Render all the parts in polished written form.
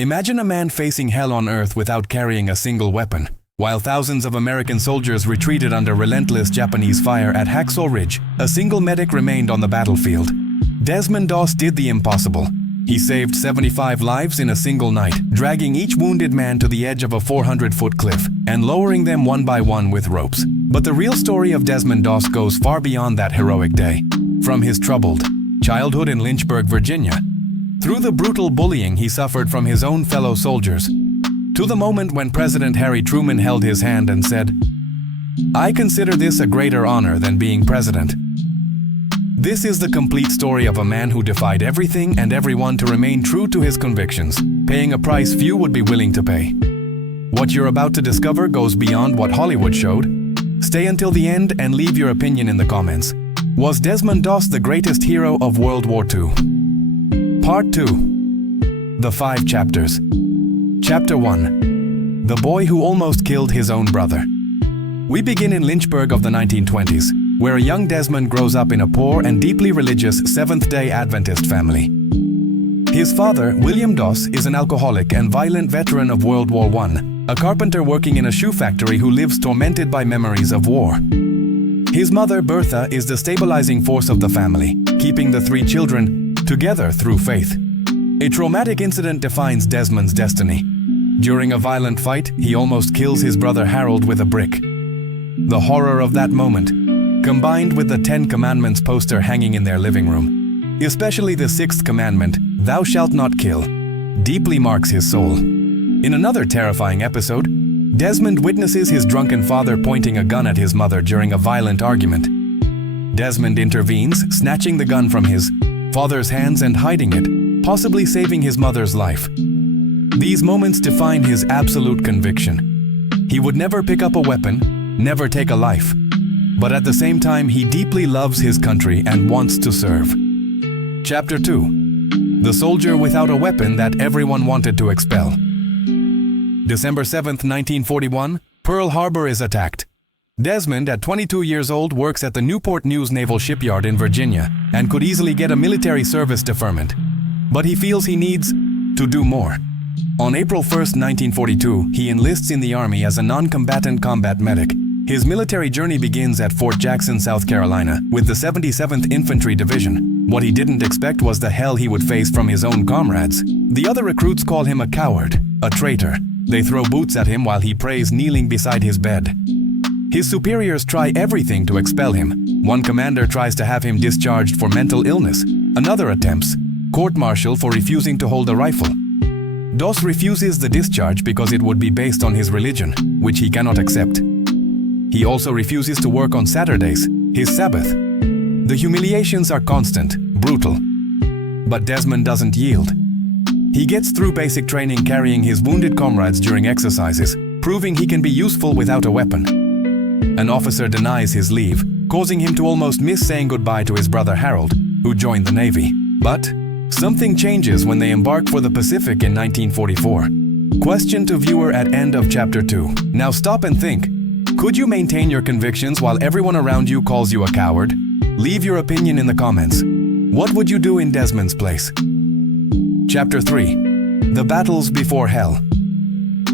Imagine a man facing hell on earth without carrying a single weapon. While thousands of American soldiers retreated under relentless Japanese fire at Hacksaw Ridge, a single medic remained on the battlefield. Desmond Doss did the impossible. He saved 75 lives in a single night, dragging each wounded man to the edge of a 400-foot cliff and lowering them one by one with ropes. But the real story of Desmond Doss goes far beyond that heroic day. From his troubled childhood in Lynchburg, Virginia, through the brutal bullying he suffered from his own fellow soldiers, to the moment when President Harry Truman held his hand and said, "I consider this a greater honor than being president." This is the complete story of a man who defied everything and everyone to remain true to his convictions, paying a price few would be willing to pay. What you're about to discover goes beyond what Hollywood showed. Stay until the end and leave your opinion in the comments. Was Desmond Doss the greatest hero of World War II? Part 2. The 5 chapters. Chapter 1. The boy who almost killed his own brother. We begin in Lynchburg of the 1920s, where a young Desmond grows up in a poor and deeply religious Seventh-day Adventist family. His father, William Doss, is an alcoholic and violent veteran of World War I, a carpenter working in a shoe factory who lives tormented by memories of war. His mother, Bertha, is the stabilizing force of the family, keeping the 3 children together through faith. A traumatic incident defines Desmond's destiny. During a violent fight, he almost kills his brother Harold with a brick. The horror of that moment, combined with the 10 Commandments poster hanging in their living room, especially the 6th commandment, "Thou shalt not kill," deeply marks his soul. In another terrifying episode, Desmond witnesses his drunken father pointing a gun at his mother during a violent argument. Desmond intervenes, snatching the gun from his father's hands and hiding it, possibly saving his mother's life. These moments define his absolute conviction. He would never pick up a weapon, never take a life. But at the same time, he deeply loves his country and wants to serve. Chapter 2. The soldier without a weapon that everyone wanted to expel. December 7, 1941, Pearl Harbor is attacked. Desmond, at 22 years old, works at the Newport News Naval Shipyard in Virginia and could easily get a military service deferment. But he feels he needs to do more. On April 1, 1942, he enlists in the Army as a non-combatant combat medic. His military journey begins at Fort Jackson, South Carolina, with the 77th Infantry Division. What he didn't expect was the hell he would face from his own comrades. The other recruits call him a coward, a traitor. They throw boots at him while he prays kneeling beside his bed. His superiors try everything to expel him. One commander tries to have him discharged for mental illness. Another attempts court-martial for refusing to hold a rifle. Doss refuses the discharge because it would be based on his religion, which he cannot accept. He also refuses to work on Saturdays, his Sabbath. The humiliations are constant, brutal. But Desmond doesn't yield. He gets through basic training carrying his wounded comrades during exercises, proving he can be useful without a weapon. An officer denies his leave, causing him to almost miss saying goodbye to his brother Harold, who joined the Navy. But something changes when they embark for the Pacific in 1944. Question to viewer at end of Chapter 2. Now stop and think. Could you maintain your convictions while everyone around you calls you a coward? Leave your opinion in the comments. What would you do in Desmond's place? Chapter 3. The Battles Before Hell.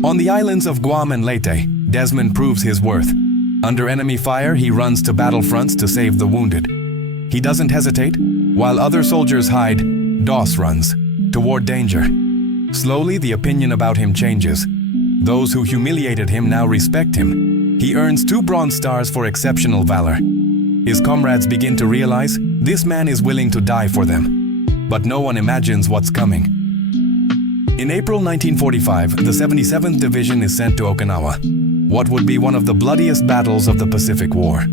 On the islands of Guam and Leyte, Desmond proves his worth. Under enemy fire, he runs to battlefronts to save the wounded. He doesn't hesitate. While other soldiers hide, Doss runs toward danger. Slowly, the opinion about him changes. Those who humiliated him now respect him. He earns 2 Bronze Stars for exceptional valor. His comrades begin to realize this man is willing to die for them. But no one imagines what's coming. In April 1945, the 77th Division is sent to Okinawa, what would be one of the bloodiest battles of the Pacific War.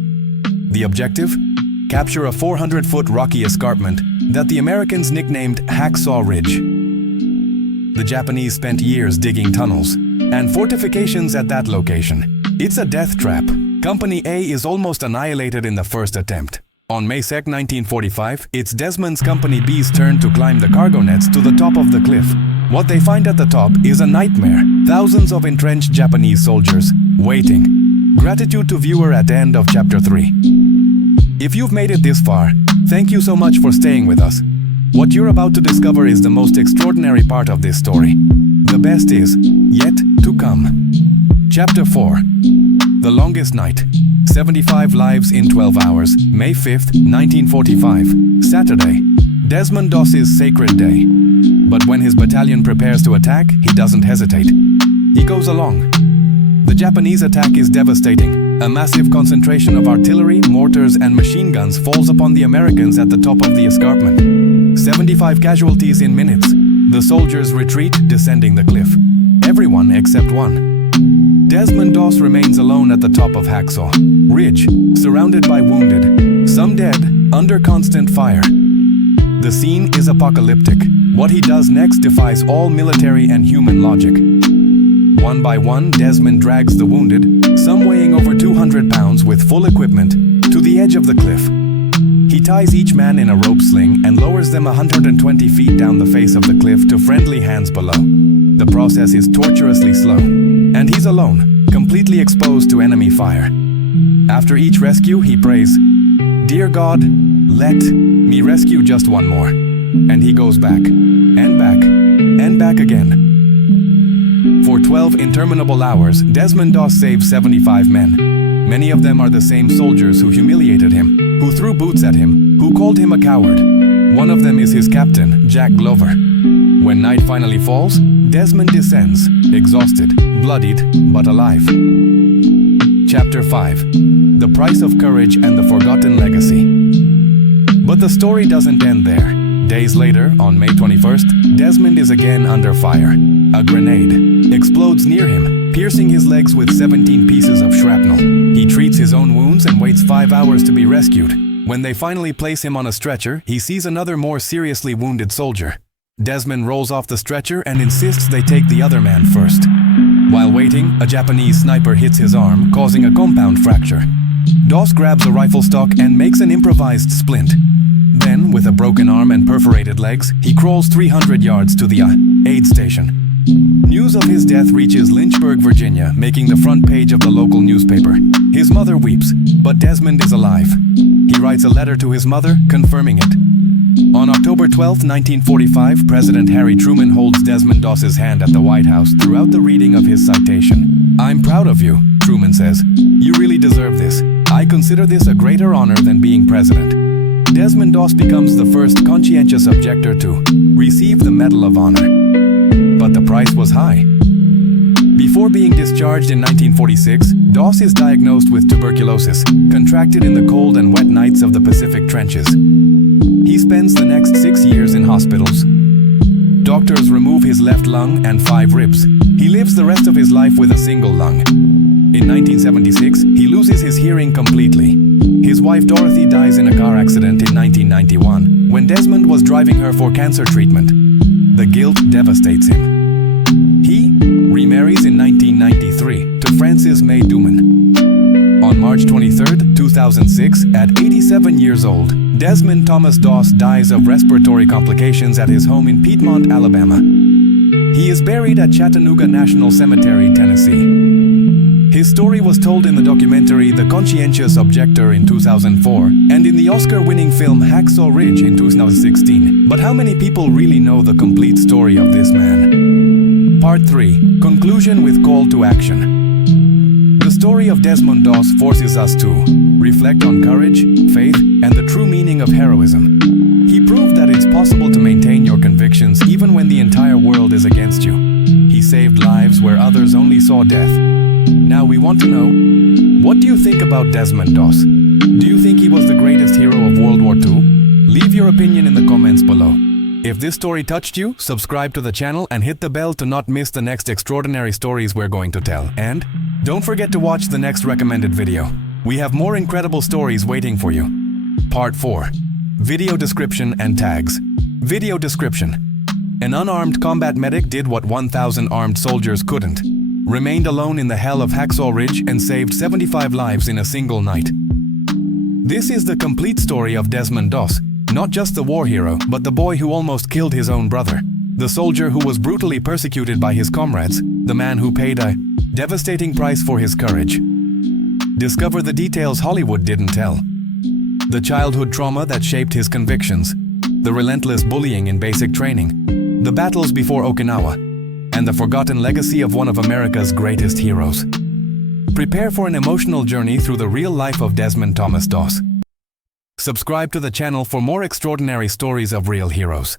The objective? Capture a 400-foot rocky escarpment that the Americans nicknamed Hacksaw Ridge. The Japanese spent years digging tunnels and fortifications at that location. It's a death trap. Company A is almost annihilated in the first attempt. On May 2, 1945, it's Desmond's Company B's turn to climb the cargo nets to the top of the cliff. What they find at the top is a nightmare. Thousands of entrenched Japanese soldiers waiting. Gratitude to viewer at end of Chapter 3. If you've made it this far, thank you so much for staying with us. What you're about to discover is the most extraordinary part of this story. the best is yet to come. Chapter 4. The Longest Night. 75 Lives in 12 Hours, May 5th, 1945, Saturday. Desmond Doss's sacred day. But when his battalion prepares to attack, he doesn't hesitate. He goes along. The Japanese attack is devastating. A massive concentration of artillery, mortars, and machine guns falls upon the Americans at the top of the escarpment. 75 casualties in minutes. The soldiers retreat, descending the cliff. Everyone except one. Desmond Doss remains alone at the top of Hacksaw Ridge, surrounded by wounded, some dead, under constant fire. The scene is apocalyptic. What he does next defies all military and human logic. One by one, Desmond drags the wounded, some weighing over 200 pounds with full equipment, to the edge of the cliff. He ties each man in a rope sling and lowers them 120 feet down the face of the cliff to friendly hands below. The process is torturously slow, and he's alone, completely exposed to enemy fire. After each rescue, he prays, "Dear God, let me rescue just one more." And he goes back, and back, and back again. For 12 interminable hours, Desmond Doss saves 75 men. Many of them are the same soldiers who humiliated him, who threw boots at him, who called him a coward. One of them is his captain, Jack Glover. When night finally falls, Desmond descends, exhausted, bloodied, but alive. Chapter 5. The Price of Courage and the Forgotten Legacy. But the story doesn't end there. Days later, on May 21st, Desmond is again under fire. A grenade explodes near him, piercing his legs with 17 pieces of shrapnel. He treats his own wounds and waits 5 hours to be rescued. When they finally place him on a stretcher, he sees another more seriously wounded soldier. Desmond rolls off the stretcher and insists they take the other man first. While waiting, a Japanese sniper hits his arm, causing a compound fracture. Doss grabs a rifle stock and makes an improvised splint. Then, with a broken arm and perforated legs, he crawls 300 yards to the aid station. News of his death reaches Lynchburg, Virginia, making the front page of the local newspaper. His mother weeps, but Desmond is alive. He writes a letter to his mother, confirming it. On October 12, 1945, President Harry Truman holds Desmond Doss's hand at the White House throughout the reading of his citation. "I'm proud of you," Truman says. "You really deserve this. I consider this a greater honor than being president." Desmond Doss becomes the first conscientious objector to receive the Medal of Honor. But the price was high. Before being discharged in 1946, Doss is diagnosed with tuberculosis, contracted in the cold and wet nights of the Pacific trenches. He spends the next 6 years in hospitals. Doctors remove his left lung and 5 ribs. He lives the rest of his life with a single lung. In 1976, he loses his hearing completely. His wife Dorothy dies in a car accident in 1991, when Desmond was driving her for cancer treatment. The guilt devastates him. He remarries in 1993 to Frances May Duman. On March 23, 2006, at 87 years old, Desmond Thomas Doss dies of respiratory complications at his home in Piedmont, Alabama. He is buried at Chattanooga National Cemetery, Tennessee. His story was told in the documentary The Conscientious Objector in 2004 and in the Oscar-winning film Hacksaw Ridge in 2016. But how many people really know the complete story of this man? Part 3. Conclusion with call to action. The story of Desmond Doss forces us to reflect on courage, faith, and the true meaning of heroism. He proved that it's possible to maintain your convictions even when the entire world is against you. He saved lives where others only saw death. Now we want to know, what do you think about Desmond Doss? Do you think he was the greatest hero of World War II? Leave your opinion in the comments below. If this story touched you, subscribe to the channel and hit the bell to not miss the next extraordinary stories we're going to tell. And don't forget to watch the next recommended video. We have more incredible stories waiting for you. Part 4. Video description and tags. Video description. An unarmed combat medic did what 1,000 armed soldiers couldn't. Remained alone in the hell of Hacksaw Ridge and saved 75 lives in a single night. This is the complete story of Desmond Doss, not just the war hero, but the boy who almost killed his own brother, the soldier who was brutally persecuted by his comrades, the man who paid a devastating price for his courage. Discover the details Hollywood didn't tell. The childhood trauma that shaped his convictions, the relentless bullying in basic training, the battles before Okinawa, and the forgotten legacy of one of America's greatest heroes. Prepare for an emotional journey through the real life of Desmond Doss. Subscribe to the channel for more extraordinary stories of real heroes.